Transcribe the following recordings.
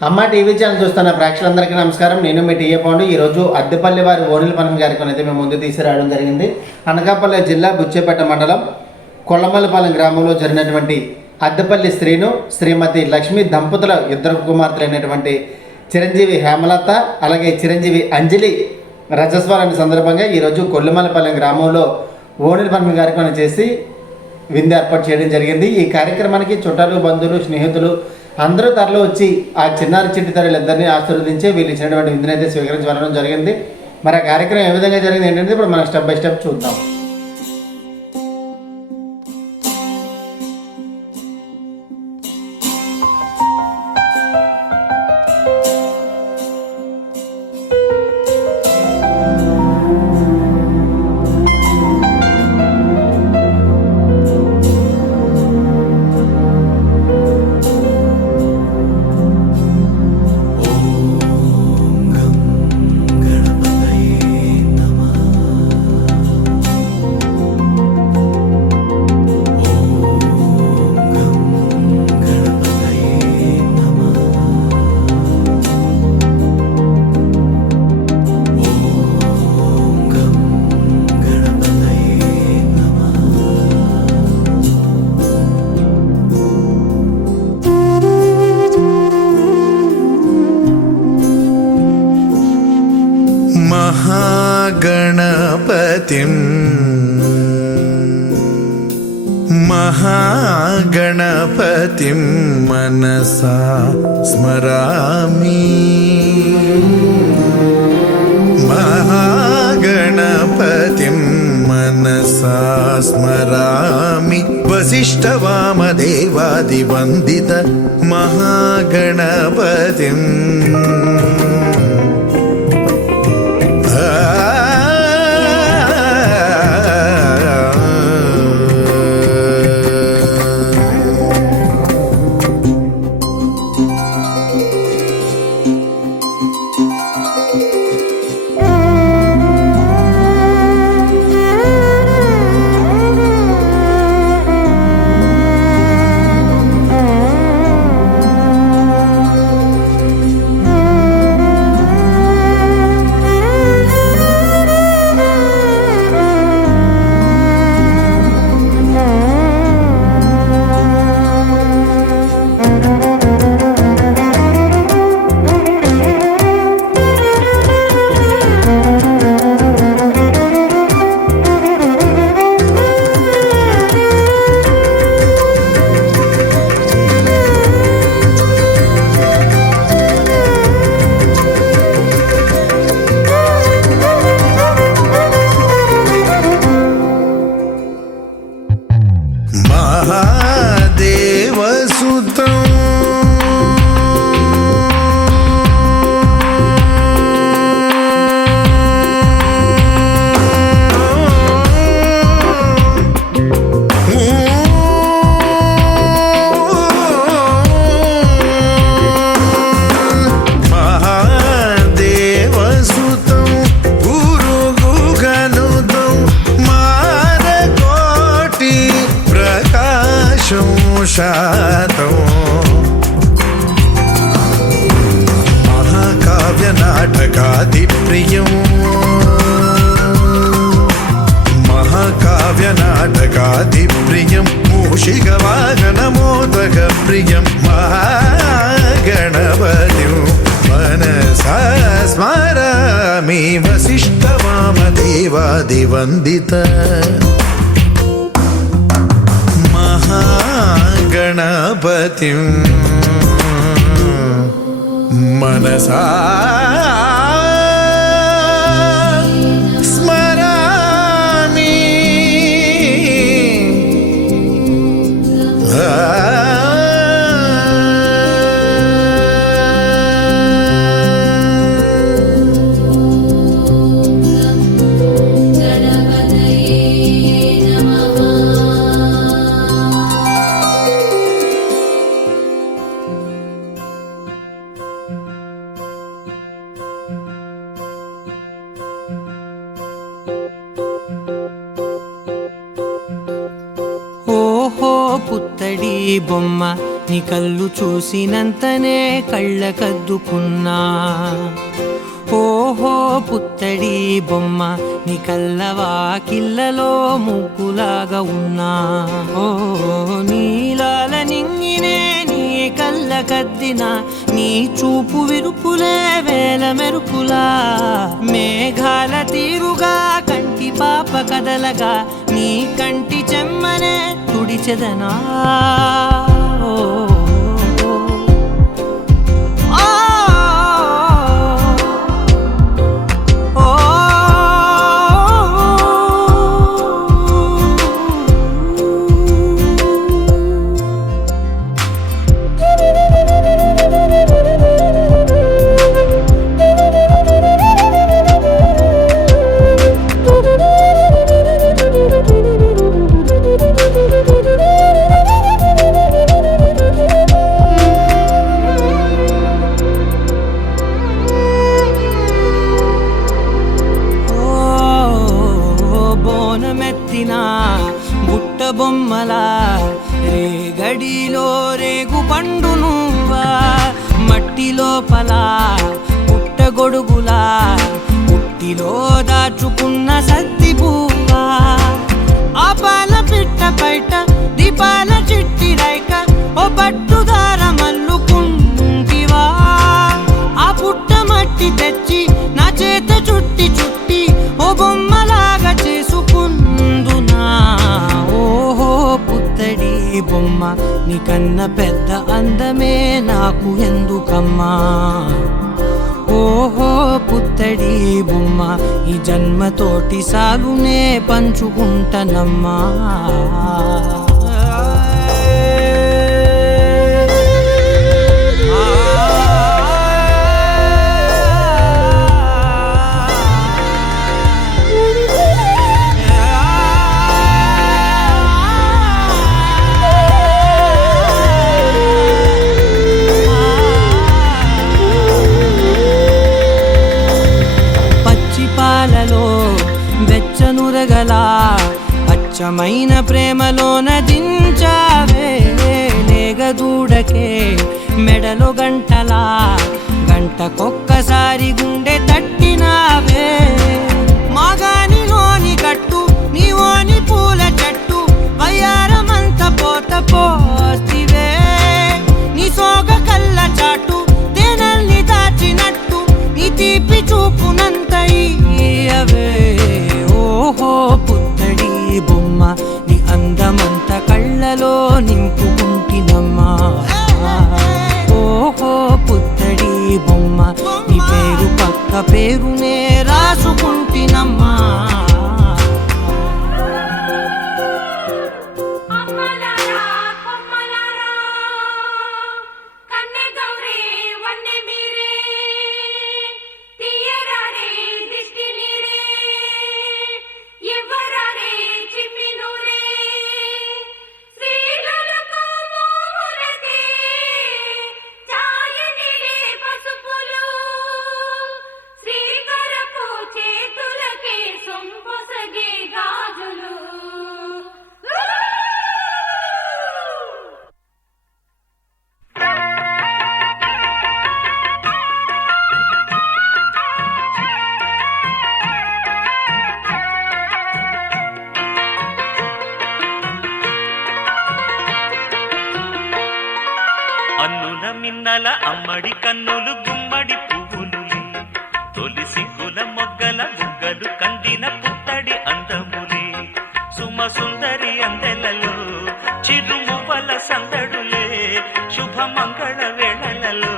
అమ్మ TV channel చూస్తున్న ప్రేక్షకులందరికీ నమస్కారం. నేను మీ టీఏ పాండు. ఈరోజు అద్దెపల్లి వారి ఓనిల పనుల కార్యక్రమం అయితే మేము ముందు తీసుకురావడం జరిగింది. అనకాపల్లి జిల్లా బుచ్చేపేట మండలం కొల్లమల్లపాలెం గ్రామంలో జరిగినటువంటి అద్దెపల్లి శ్రీను శ్రీమతి లక్ష్మి దంపతుల ఇద్దరు కుమార్తెలైనటువంటి చిరంజీవి హేమలత అలాగే చిరంజీవి అంజలి రజస్వరాన్ని సందర్భంగా ఈరోజు కొల్లమల్లపాలెం గ్రామంలో ఓనిల పనుల కార్యక్రమం చేసి విందు ఏర్పాటు చేయడం జరిగింది. ఈ కార్యక్రమానికి చుట్టాలు, బంధువులు, స్నేహితులు అందరూ తరలి వచ్చి ఆ చిన్నారి చిట్టి తరలిద్దరినీ ఆశీర్వదించి వీళ్ళు ఇచ్చినటువంటి విందునైతే స్వీకరించి వెళ్ళడం జరిగింది. మరి ఆ కార్యక్రమం ఏ విధంగా జరిగింది ఏంటంటే ఇప్పుడు మనం స్టెప్ బై స్టెప్ చూద్దాం. महागणपतिं मनसा स्मरामि. महागणपतिं मनसा स्मरामि. वसिष्ठवामदेवादिवन्दित महागणपतिम् महाकाव्यनाटकादिप्रियं महाकाव्यनाटकादिप्रियं मूषिकवाहनमोदकप्रियं महागणपतिं मनसा स्मरामि. वसिष्ठवामदेवादिवन्दित महागणपतिं मनसा स्मरामि. పుత్తడి బొమ్మ నీ కళ్ళు చూసినంతనే కళ్ళకద్దుకున్నా. ఓహో పుత్తడి బొమ్మ నీ కళ్ళవాకిళ్ళలో ముగ్గులాగా ఉన్నా. ఓ నీలాల నింగినే నీ కళ్ళకద్దిన నీ చూపు విరుపులే వేల మెరుపులా. మేఘాల తీరుగా కంటి పాప కదలగా నీ కంటి చెమ్మనే తుడిచెదనా. బుట్ట బొమ్మలా రేగడిలో రేగు పండు నువ్వా. మట్టి లోపల పుట్ట గొడుగులా పుట్టిలో దాచుకున్న సత్తి పువ్వా. ఆ పాల పిట్ట బయట దీపాల చిట్టి రైక ఓ పట్టుదార మల్లుకుంటివా. ఆ పుట్ట మట్టి తెచ్చి నా చేత చుట్టి చుట్టి ఓ బొమ్మలాగా చేసుకుందునా. ఓహో పుత్తడి బొమ్మ నీకన్న పెద్ద అందమే నాకు ఎందుకమ్మా. ఓహో పుత్తడి బొమ్మ ఈ జన్మతోటి సాలునే పంచుకుంటనమ్మా. వెచ్చనురగలా అచ్చమైన ప్రేమలోన దించావే. లేగదూడకే మెడలో గంటలా గంటకొక్కసారి గుండె తట్టినావే. మాగానిలోని గట్టు నీవోని పూల చెట్టు వయ్యారమంత పోత పోస్తివే. నీ సోగ కళ్ళ చాటు తేనల్ని దాచినట్టు నీ తీపి చూపునంత ఇయ్యవే. ఓహో పుత్తడి బొమ్మ నీ అందమంత కళ్ళలో నింపుకుంటినమ్మా. ఓహో పుత్తడి బొమ్మ నీ పేరు పక్క పేరునే రాసుకుంటినమ్మా. అన్నుల మిన్నల అమ్మడి కన్నులు గుమ్మడి పువ్వులులే. తొలి సిగ్గుల మొగ్గల బుగ్గలు కందిన పుత్తడి అందములే. సుమ సుందరి అందెలలో చిరుమువ్వల సందడులే. శుభమంగళ వేళలలో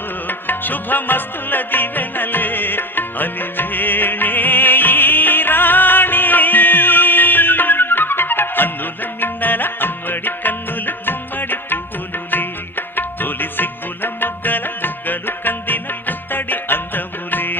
శుభమస్తుల దివెనలే. అలివేణే ఈ రాణి. అన్నుల మిన్నల అమ్మడి కన్నులు గుమ్మడి పువ్వులులే. తొలి సిగ్గుల మొగ్గల బుగ్గలు కందిన పుత్తడి అందములే.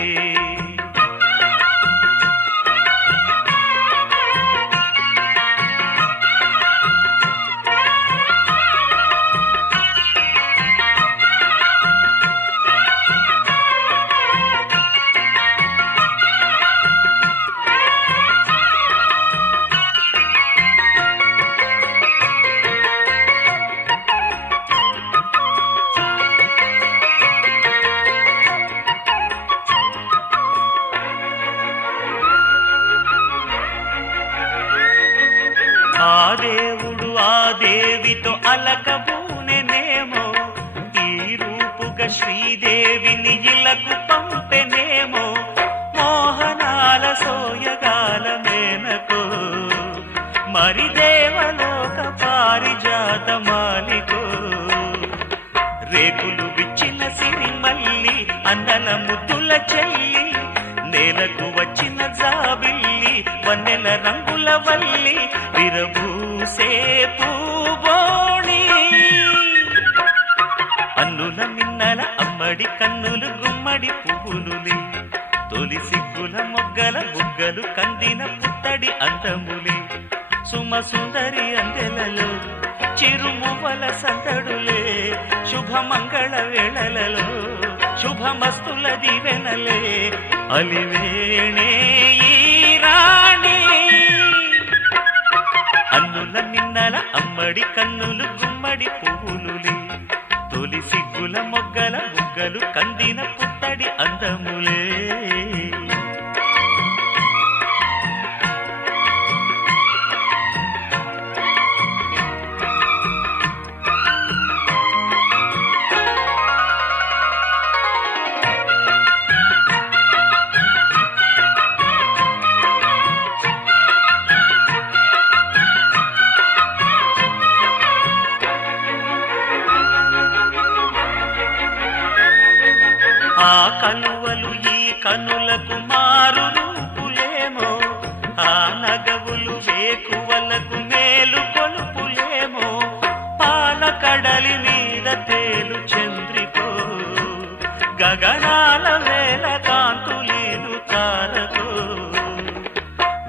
వేలితో అలకబూనెనేమో, ఈ రూపుగా శ్రీదేవిని ఇలకు పంపెనేమో, మోహనాల సోయగాల మేనకో, మరి దేవలోక పారిజాత మాలికో, రేకులు విచ్చిన సిరిమల్లి అందల ముద్దుల చెల్లి, నేలకు వచ్చిన జాబిల్లి వన్నెల రంగుల వల్లి, విరబూసే పూబోణి, అన్నుల మిన్నల అమ్మడి కన్నులు గుమ్మడి పువ్వులులే, తొలి సిగ్గుల మొగ్గల బుగ్గలు కందిన పుత్తడి అందములే, సుమ సుందరి అందెలలో చిరుమువల సందడులే, శుభమంగళ వేళలలో శుభమస్తుల దీవెనలే, అలివేణే ఈ రాణి, అన్నుల మిన్నల అమ్మడి కన్నులు గుమ్మడి పువ్వులులే, తొలి సిగ్గుల మొగ్గల బుగ్గలు కందిన పుత్తడి అందములే. ఆ కలువలు ఈ కనులకు మారు రూపులేమో, ఆ నగవులు వేకువలకు మేలు కొలుపులేమో, పాల కడలి మీద తేలు చంద్రికో, గగనాల వేల కాంతులీలు తారకో,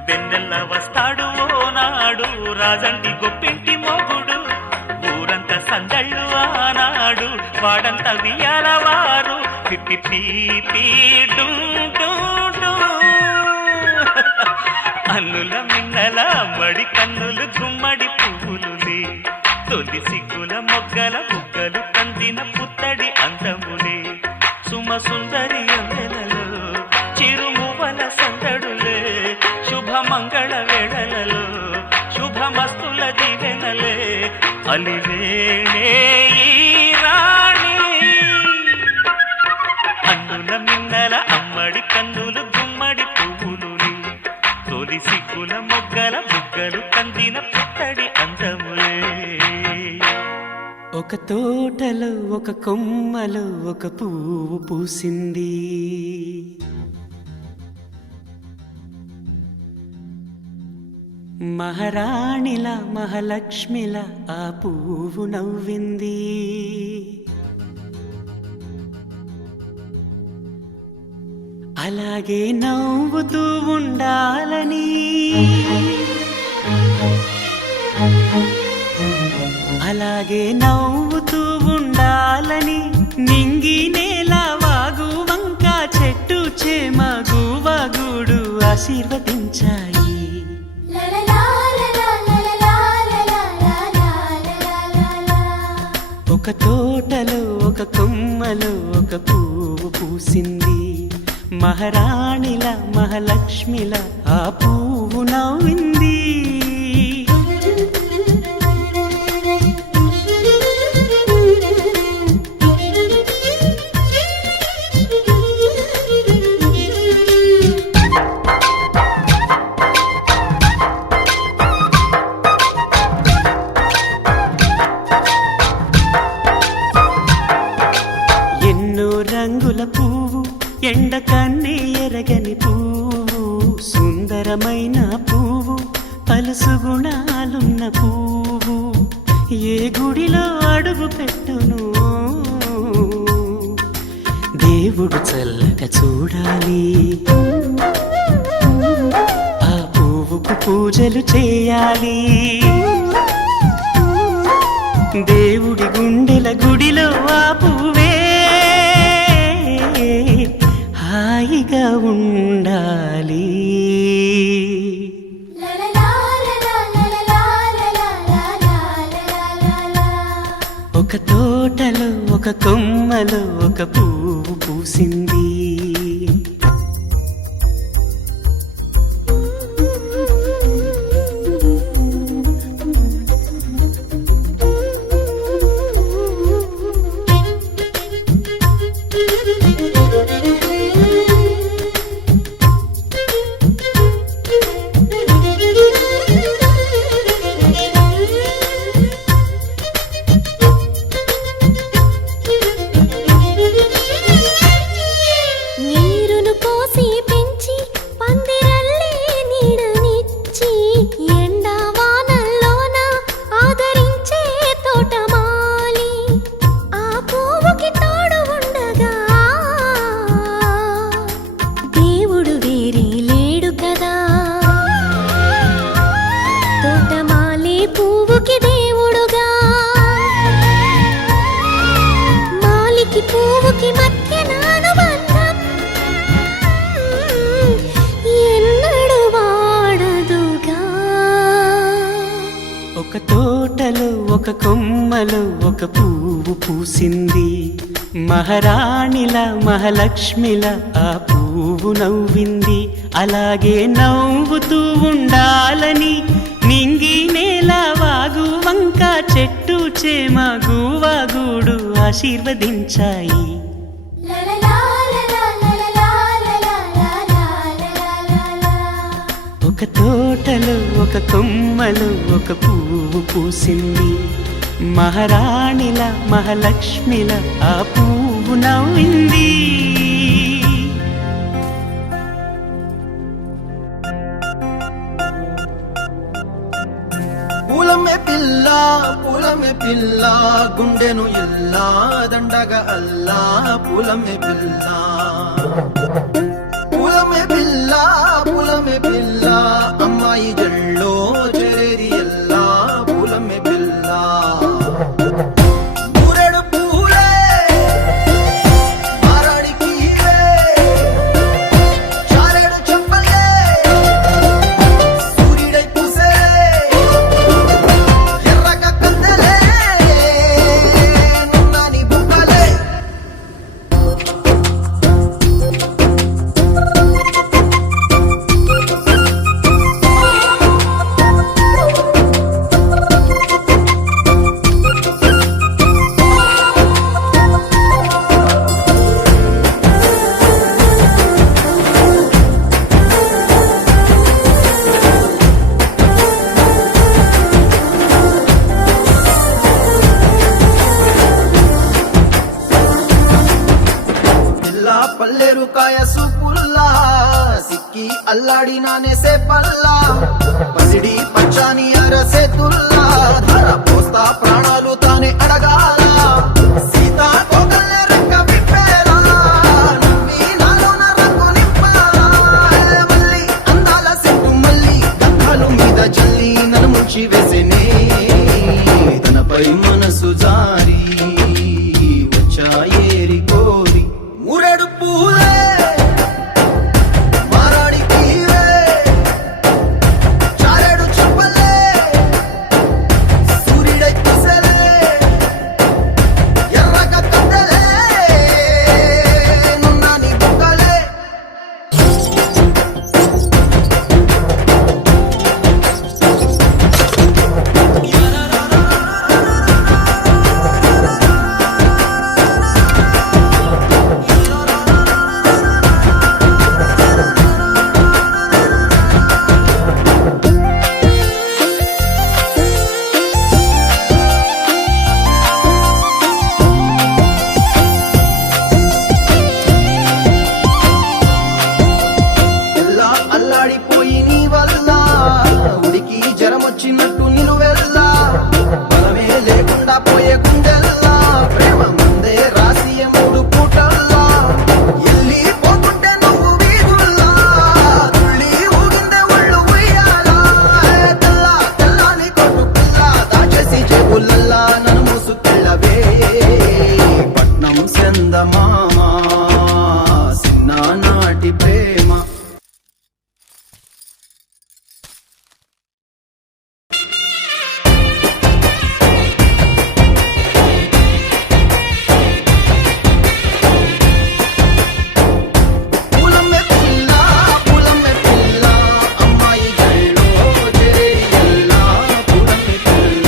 వెన్నెల్ల వస్తాడు ఓనాడు రాజంటి గొప్పింటి మొగుడు, ఊరంత సందళ్ళు ఆనాడు వాడంత వియాలవారు, అన్నుల మిన్నల మడి కన్నులు గుమ్మడి పువ్వులులే, తొలి సిగ్గుల మొగ్గల బుగ్గలు కందిన పుత్తడి అందములే, సుమ సుందరి అందెలలో చిరుమువల సందడులే, శుభమంగళ వేళలలో శుభమస్తుల దీవెనలే, అలివేణే ఈ రాణి, అన్నుల మిన్నల అమ్మడి కన్నులు గుమ్మడి పువ్వులులే, తొలి సిగ్గుల మొగ్గల బుగ్గలు కందిన పుత్తడి అందములే. ఒక తోటలో ఒక కొమ్మలో ఒక పువ్వు పూసింది, మహారాణిలా మహాలక్ష్మిలా ఆ పువ్వు నవ్వింది, అలాగే నవ్వుతూ ఉండాలని, అలాగే నవ్వుతూ ఉండాలని, నింగి నేల వాగు వంక చెట్టు చేమ గువగూడు ఆశీర్వదించాయి. ఒక తోటలో ఒక కొమ్మలో ఒక పువ్వు పూసింది, మహారాణిల మహాలక్ష్మిల ఆ పువ్వు నవ్వింది. రంగుల పువ్వు ఎండ కన్నే ఎరగని పువ్వు, సుందరమైన పువ్వు పలుసు గుణాలున్న పువ్వు, ఏ గుడిలో అడుగు పెట్టును దేవుడు చల్లగా చూడాలి, ఆ పువ్వుకు పూజలు చేయాలి, దేవుడి గుండెల గుడిలో ఆ పువ్వే హాయిగా ఉండాలి. ఒక తోటలో ఒక కొమ్మలో ఒక పువ్వు పూసింది, నీరును పోసి పెంచి పందిరల్లే నీడనిచ్చి ఎండా వానల్లోన ఆదరించే తోటమాలి ఆ పువ్వుకి తోడు ఉండగా దేవుడు వేరే లేడు కదా తోటమాలి పువ్వుకి దేవుడుగా మాలికి పువ్వుకి మధ్య అనుబంధం ఎన్నడు వాడదుగా ఒక తోటలో ఒక కొమ్మలో ఒక పువ్వు పూసింది మహారాణిలా మహాలక్ష్మిలా ఆ పువ్వు నవ్వింది అలాగే నవ్వుతూ ఉండాలని నింగి నేల వాగు వంక చెట్టు చేమ గువాగూడు ఆశీర్వదించాయి ఒక తోటలో ఒక కొమ్మలో ఒక పువ్వు పూసింది మహారాణిల మహాలక్ష్మిల ఆ పువ్వు నవ్వింది పూలమే పిల్ల గుండెను ఎల్లా దండగా అల్లా పూలమే పిల్ల అమ్మాయి జల్లో చెరేది ఎల్లా పూలమే పిల్ల ఊరెడు పూలే మారాడికి చారేడు చెప్పలే సూర్యుడై పూసే ఎర్రగా కందలే నున్నాని బుక్కలే పల్లేరు కాయ సూపుల్లా సిక్కి అల్లాడి నానేసే పల్లా పసిడి పచ్చాని అరసే తుల్లా ధర పోస్తా ప్రాణాలు తానే అడగాల సీతా కోకల్లే రెక్క విప్పేలా నవ్వి నాలోన రంగు నింపాలా మళ్ళీ అందాల సెట్టు మళ్ళీ గంధాలు మీద జల్లి నన్ను ముంచి వేసేనే తనపై మనసు జారి వచ్చాయేరి కోరి ఊరెడు పూలే మారాడికి చారేడు చెప్పలే సూర్యుడై పూసలే ఎర్రగా కందలే నున్నాని బుక్కలే అల్లాడిపోయి నీ వల్ల ఉడికి జ్వరం వచ్చినట్టు నిలువెల్లా బలమే లేకుండా పోయే గుండెల్లా ప్రేమ ముందే రాసి మూడు పూటల్లా ఎల్లి పోతుంటే నువ్వు వీధుల్లా తుళ్ళి ఊగిందే ఒళ్ళు ఉయ్యాలా తెల్లాని కొట్టు పిల్ల దాచేసి చెవులల్లా నన్ను మూసుకెళ్ళవే పట్నం చందమామా చిన్ననాటి ప్రేమ పూలమే పిల్ల అమ్మాయి జల్లో చెరేయల్లా పూలమే పిల్ల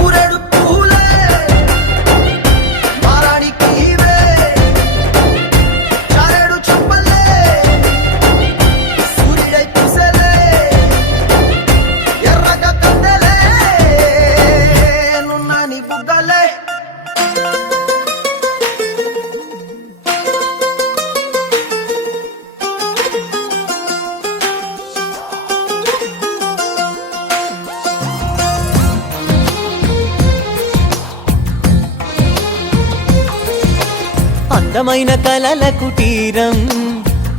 ఊరెడు పూలే మారాడికి అందమైన కలల కుటీరం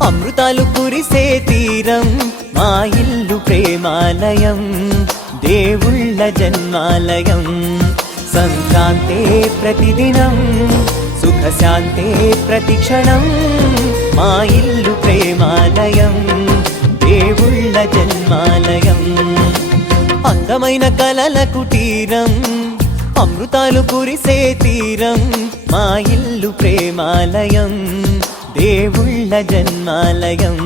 అమృతాలు కురిసే తీరం మా ఇల్లు ప్రేమాలయం దేవుళ్ళ జన్మాలయం సంక్రాంతే ప్రతిదినం సుఖశాంతే ప్రతిక్షణం మా ఇల్లు ప్రేమాలయం దేవుళ్ళ జన్మాలయం అందమైన కలల కుటీరం అమృతాలు కురిసే తీరం మా ఇల్లు ప్రేమాలయం దేవుళ్ళ జన్మాలయం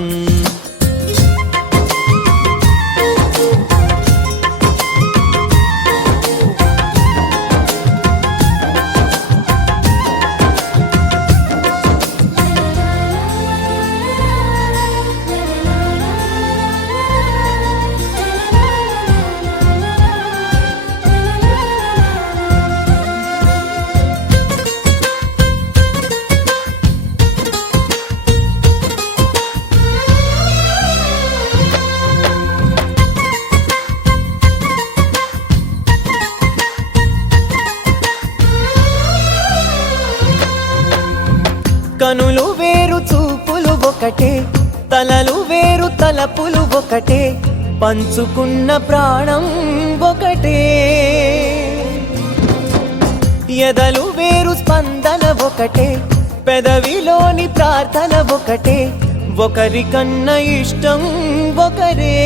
కనులు వేరు చూపులు ఒకటే తలలు వేరు తలపులు ఒకటే పంచుకున్న ప్రాణం ఒకటే ఎదలు వేరు స్పందన ఒకటే పెదవిలోని ప్రార్థన ఒకటే ఒకరికన్నా ఇష్టం ఒకరే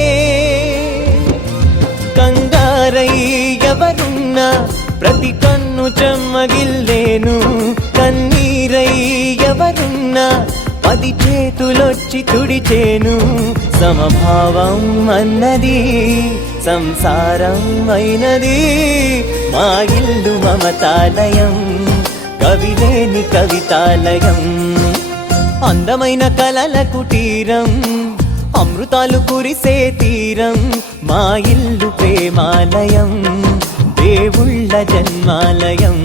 కంగారై ఎవరున్నా ప్రతి కన్ను చెమ్మగిల్లేను కన్నీరై ఎవరున్నా 10 చేతులొచ్చి తుడిచేను సమభావం అన్నది సంసారం అయినది మా ఇల్లు మమతాలయం కవిలేని కవితాలయం అందమైన కలల కుటీరం అమృతాలు కురిసే తీరం మా ఇల్లు ప్రేమాలయం దేవుళ్ళ జన్మాలయం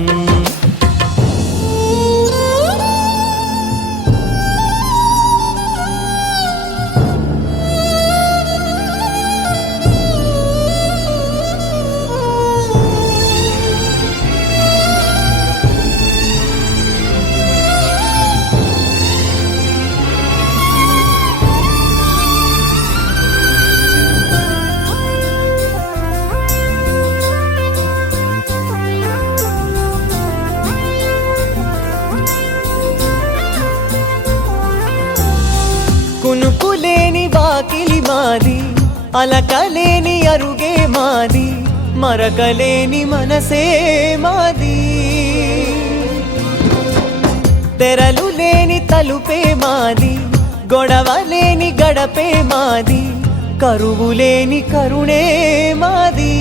కునుకులేని వాకిలి మాది అలకలేని అరుగే మాది మరకలేని మనసే మాది తెరలు లేని తలుపే మాది గొడవ లేని గడపే మాది కరువు లేని కరుణే మాది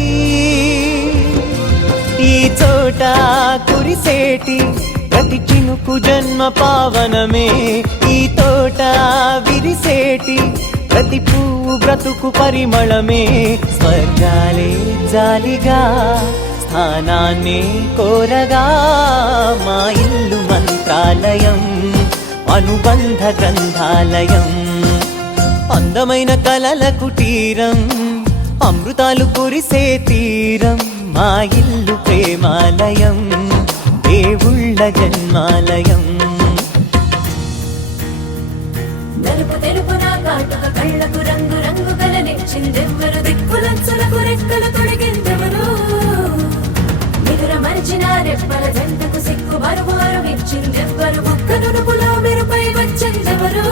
ఈ చోట కురిసేటి ప్రతి చినుకు జన్మ పావనమే ఈ తోట విరిసేటి ప్రతి పువ్వు బ్రతుకు పరిమళమే స్వర్గాలే జాలిగా స్థానాన్ని కోరగా మా ఇల్లు మంత్రాలయం అనుబంధ గ్రంథాలయం అందమైన కలల కుటీరం అమృతాలు కురిసే తీరం మా ఇల్లు ప్రేమాలయం దేవుళ్ళ జన్మాలయం నలుపు తెలుపున కాటుక కళ్ళకు రంగు రంగు కలనిచ్చిందెవ్వరు దిక్కులంచులకు రెక్కలు తొడిగిందెవరు నిదుర మరిచిన రెప్పల జంటకు సిక్కు బరువారు ఇచ్చిందెవ్వరు ఒక్క నునుపులో మెరుపై వచ్చిందెవరు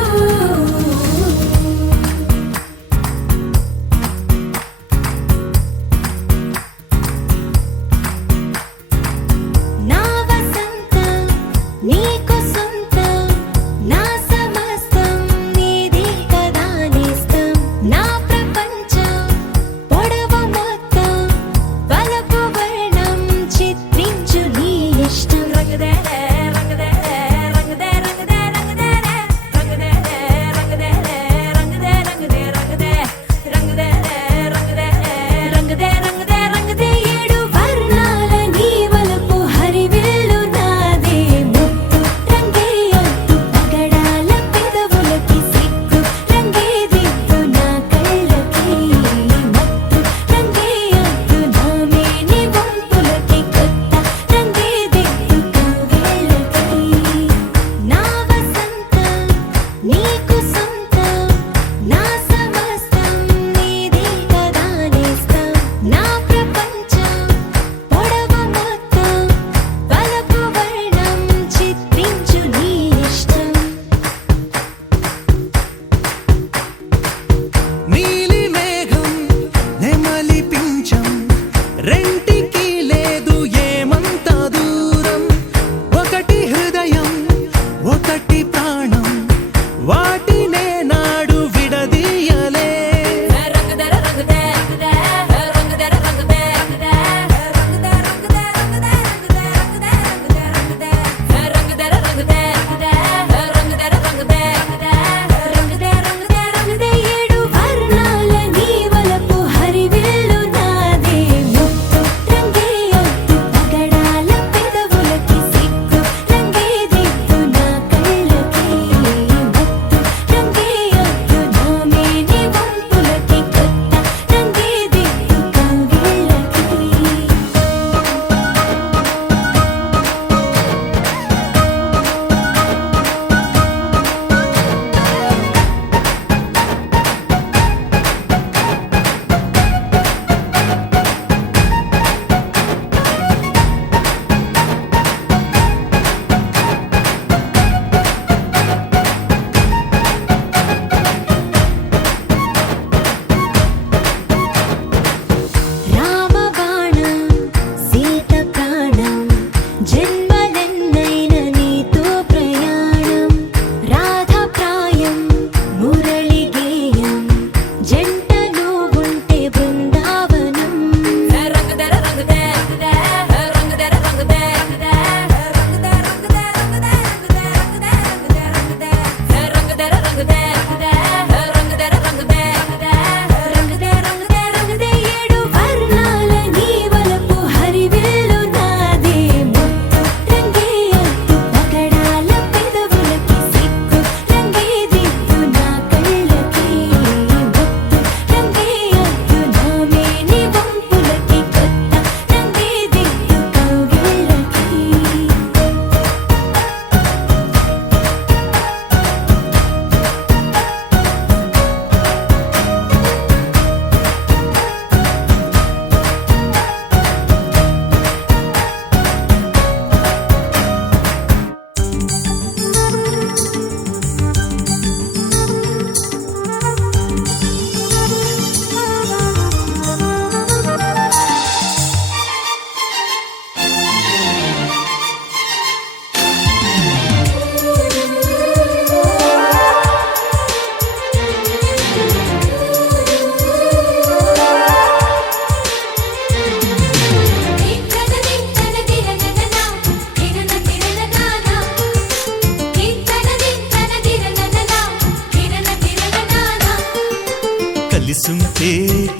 నా వసంతం నీకు సొంతం నా సమస్తం నీది కదా నేస్తం నా ప్రపంచం పొడవు మొత్తం వలపు వర్ణం చిత్రించు నీ ఇష్టం రంగదేలే రంగదేలే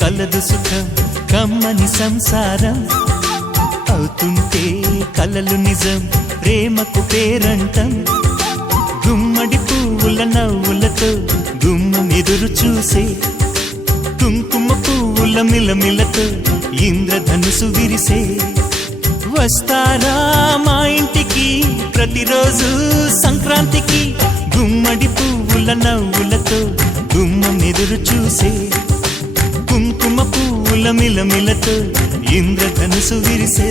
కలదు సుఖం కమ్మని సంసారం అవుతుంటే కలలు నిజం ప్రేమకు పేరంటం గుమ్మడి పువ్వుల నవ్వులతో గుమ్మం ఎదురు చూసే కుంకుమ పువ్వుల మిలమిలతో ఇంద్రధనుసు విరిసే వస్తారా మా ఇంటికి ప్రతిరోజు సంక్రాంతికి గుమ్మడి పువ్వుల నవ్వులతో గుమ్మం ఎదురు చూసే కుంకుమ పువ్వుల మిలమిలతో ఇంద్రధనుసు విరిసే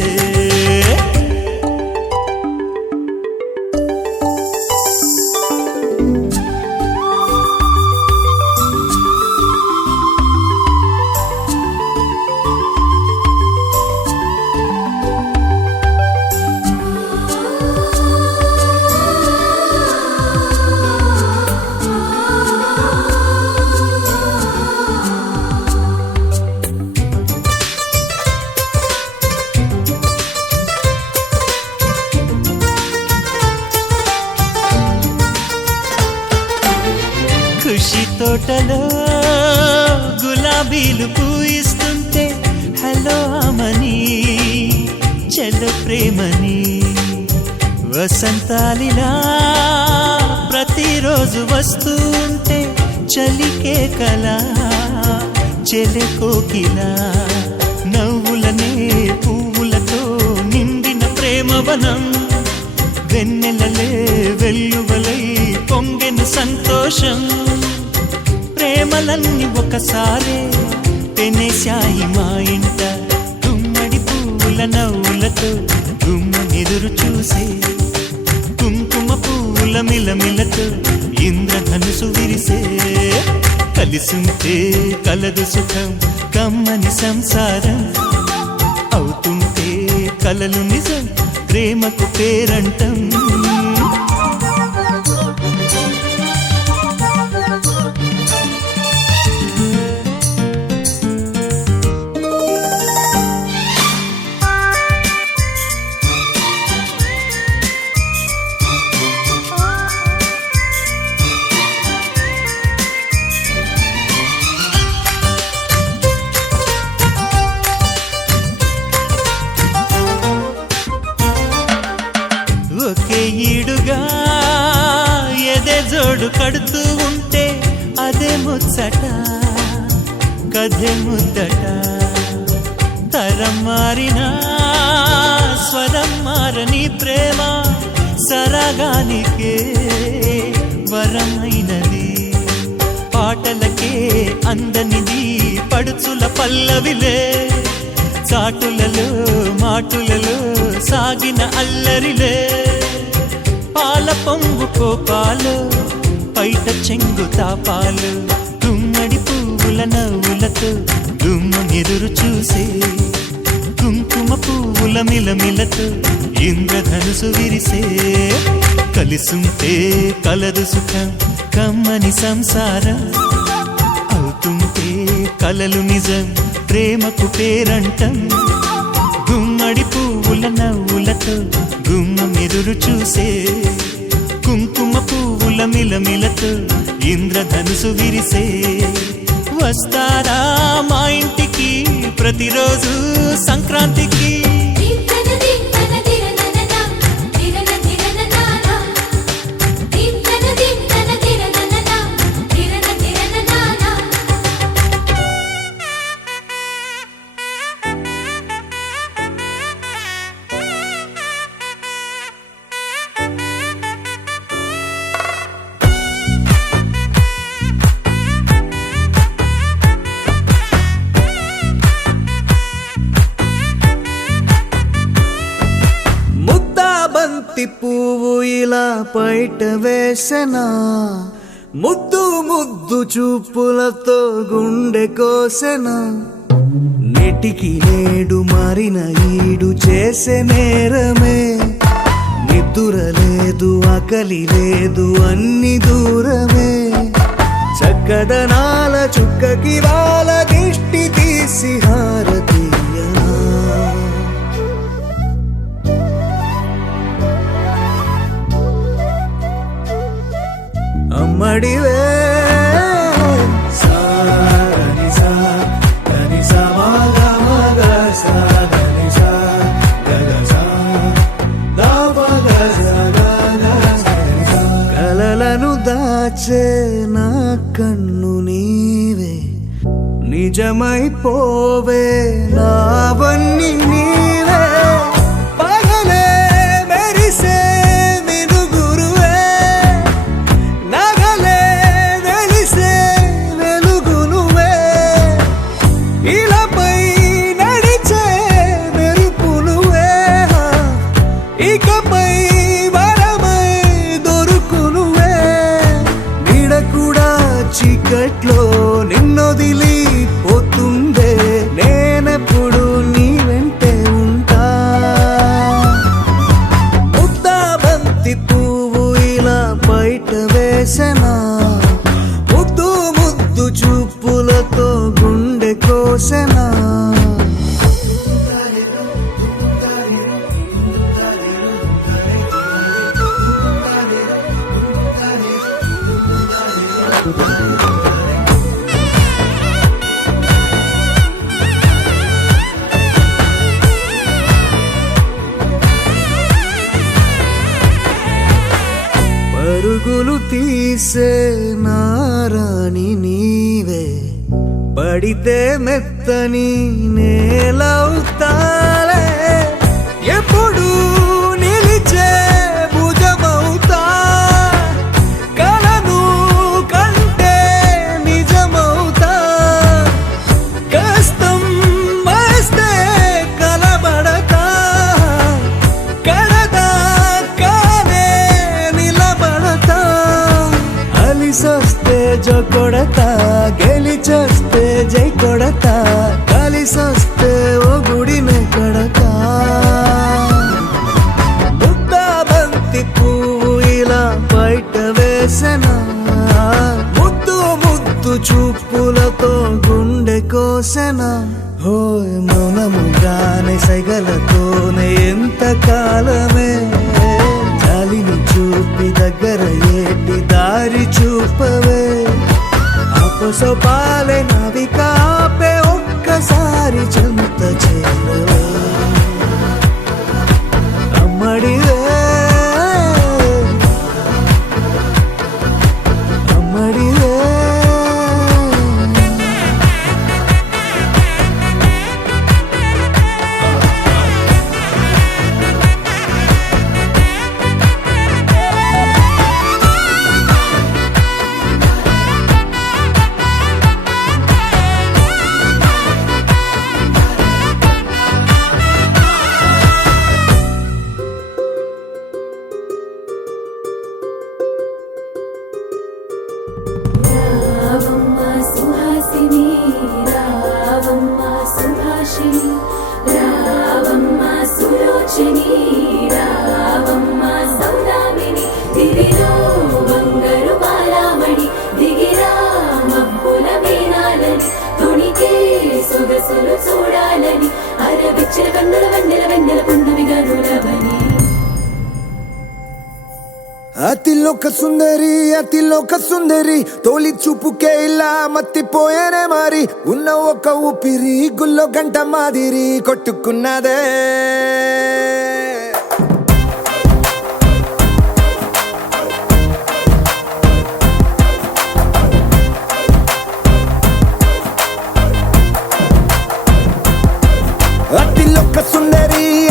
ఖుషి తోటలో గులాబీలు పూయిస్తుంటే హలో అమని చెల్ల ప్రేమని వసంతాలిలా ప్రతిరోజు వస్తూ ఉంటే చలికే కలా చెలె కోకిలా నవ్వులనే పువ్వులతో నిండిన ప్రేమవనం వెన్నెలలే వెల్లువలై పొంగెను సంతోషం ప్రేమలన్నీ ఒకసారే పెనేశాయి మా ఇంట గుమ్మడి పువ్వుల నవ్వులతో గుమ్మం ఎదురు చూసే కుంకుమ పువ్వుల మిలమిలతో ఇంద్రధనుసు విరిసే కలిసుంటే కలదు సుఖం కమ్మని సంసారం అవుతుంటే కలలు నిజం ప్రేమకు పేరంటం ఒకే ఈడుగా ఎదే జోడు కడుతూ ఉంటే అదే ముచ్చట కథే ముద్దట తరం మారినా స్వరం మారని ప్రేమ సరగానికే వరమైనది పాటలకే అందనిది పడుచుల పల్లవిలే చాటులలో మాటులలో సాగిన అల్లరిలే పాల పొంగు కోపాలు పైట చెంగు తాపాలు గుమ్మడి పువ్వుల నవ్వులతో గుమ్మం ఎదురు చూసే కుంకుమ పువ్వుల మిలమిలతో ఇంద్రధనుసు విరిసే కలిసుంటే కలదు సుఖం కమ్మని సంసారం అవుతుంటే కలలు నిజం ప్రేమకు పేరంటం గుమ్మడి పువ్వుల నవ్వులతో గుమ్మం ఎదురు చూసే కుంకుమ పువ్వుల మిలమిలతో ఇంద్రధనుసు విరిసే వస్తారా మా ఇంటికి ప్రతిరోజు సంక్రాంతికి దీప్తన దీప్తన తిరనననా తిరన తిరననానా దీప్తన దీప్తన తిరనననా తిరన తిరననానా ముద్దాబంతి పువ్వు ఇలా బయట వేసెనా ముద్దు ముద్దు చూపులతో గుండె కోసెనా నెటికి నేడు మారిన ఈడు చేసే నేరమే నిద్దుర లేదు ఆకలి లేదు అన్ని దూరమే చక్కదనాల చుక్కకి వాళ్ళ దిష్టి తీసి హారతీయనా అమ్మడివే సారని సా దాచే నా కన్ను నీవే నిజమైపోవే నావన్నీ నీవే పగలే మెరిసే మినుగురువే నగలే వెలిసే వెలుగు నువ్వే ఇలాపై నడిచే మెరుపు నువ్వే ఇకపై వరమై దొరుకు నువ్వే నీడ కూడా చీకట్లో నిన్నొదిలి పోతుందే నేనెప్పుడు నీ వెంటే ఉంటా ముద్దా బంతి పువ్వు ఇలా బయట వేసెనా ముద్దు ముద్దు చూపులతో గుండె కోసెనా పరుగులు తీసే నారాణి నీవే పడితే మెత్తని నేలవుతాలే ఎప్పుడు నిలిచే భుజమవుతా కలను కంటే నిజమవుతా కష్టం వస్తే కలబడతా కడదా కానే నిలబడతా అలిసొస్తే జో కొడతా గెలిచొస్తే జై కొడతా కలిసొస్తే ఓ గుడినే కడతా ముద్దా బంతి పువ్వు ఇలా బయట వేసెనా ముద్దు ముద్దు చూపులతో గుండె కోసెనా హోయ్ మౌనముగానే సైగలతోనే ఎంత కాలమే జాలిని చూపి దగ్గర ఏటి దారి చూపవే అపసోపాలే నవికాపే ఒక్కసారి చెంత చేరవే అమ్మడివే అమ్మడివే రావమ్మ సుహాసిని రావమ్మ సుభాషిణి రావమ్మ సులోచని రావమ్మ సౌదామిని దివిలో బంగారు బాలామణి దిగిరా మబ్బుల మేనాలని తొణికే సొగసులు చూడాలని అరవిచ్చల కన్నుల వెన్నెల వెన్నెల పున్నమిగా నులవని అతిలోక సుందరి తోలి చూపుకే ఇలా మత్తిపోయేనే మారి ఉన్న ఒక ఊపిరి గుల్లో గంట మాదిరి కొట్టుకున్నదే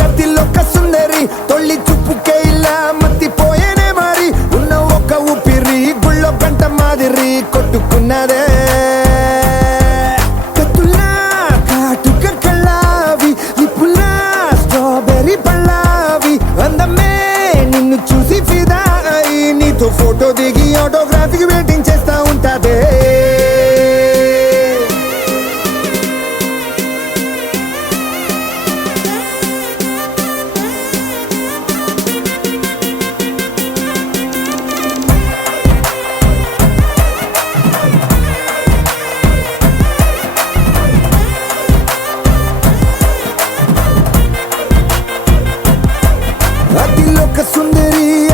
అతిలోక సుందరి తొలి చూపుకే ఇలా మత్తిపోయేనే మారి ఉన్న ఒక ఊపిరి గుళ్ళో గంట మాదిరి కొట్టుకున్నదే కత్తులా కాటుక కళ్ళావి నిప్పులా స్ట్రాబెర్రీ పళ్ళావి అందమే నిన్ను చూసి ఫిదా అయి నీతో ఫోటో దిగి ఆటోగ్రాఫీకి వెయిటింగ్ చేస్తా ఉంటాదే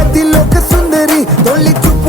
అతిలోక సుందరి తొలి చూపు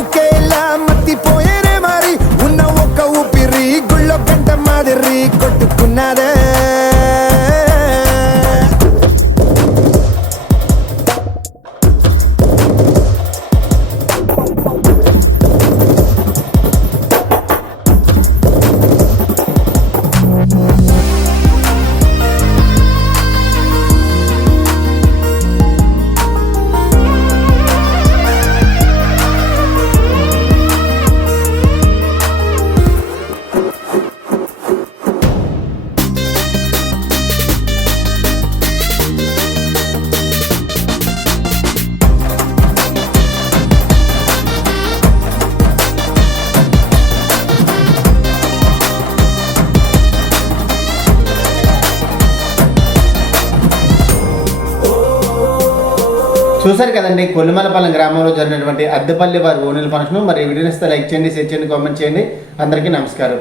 చూసారు కదండి కొల్లిమలపాలెం గ్రామంలో జరిగినటువంటి అద్దెపల్లి వారి ఓణీల ఫంక్షన్. మరి వీడియోని ఇస్తే లైక్ చేయండి, షేర్ చేయండి, కామెంట్ చేయండి. అందరికీ నమస్కారం.